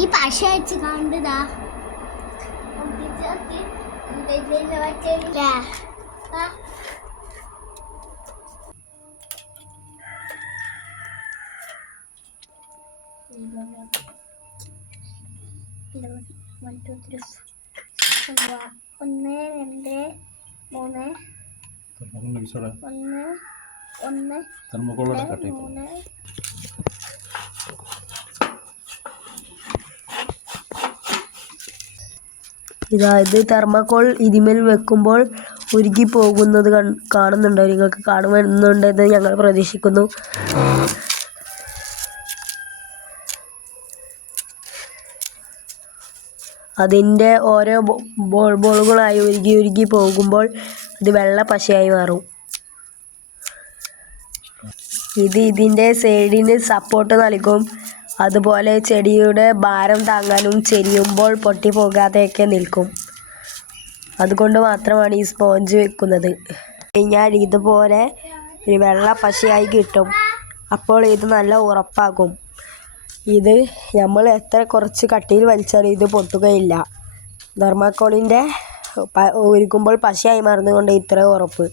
ഈ പശ വെച്ച് കണ്ടതാ ഒന്ന് രണ്ട് മൂന്ന് ഒന്ന് മൂന്ന് ഇത് തെർമോക്കോൾ ഇതിമേൽ വെക്കുമ്പോൾ ഉരുകി പോകുന്നത് കാണുന്നുണ്ടോ? നിങ്ങൾക്ക് കാണുന്നുണ്ടെന്ന് ഞങ്ങൾ പ്രതീക്ഷിക്കുന്നു. അതിൻ്റെ ഓരോ ബോളുകളായി ഉരുകി പോകുമ്പോൾ അത് വെള്ള പശയായി മാറും. ഇതിൻ്റെ സൈഡിന് സപ്പോർട്ട് നൽകും. അതുപോലെ ചെടിയുടെ ഭാരം താങ്ങാനും ചെരിയുമ്പോൾ പൊട്ടിപ്പോകാതെയൊക്കെ നിൽക്കും. അതുകൊണ്ട് മാത്രമാണ് ഈ സ്പോഞ്ച് വെക്കുന്നത്. കഴിഞ്ഞാൽ ഇതുപോലെ ഒരു വെള്ള പശയായി കിട്ടും. അപ്പോൾ ഇത് നല്ല ഉറപ്പാകും. ഇത് നമ്മൾ എത്ര കുറച്ച് കട്ടിയിൽ വലിച്ചാലും ഇത് പൊട്ടുകയില്ല. തെർമോക്കോളിൻ്റെ ഉരുക്കുമ്പോൾ പശയായി മാറുന്നതുകൊണ്ട് ഇത്ര ഉറപ്പ്.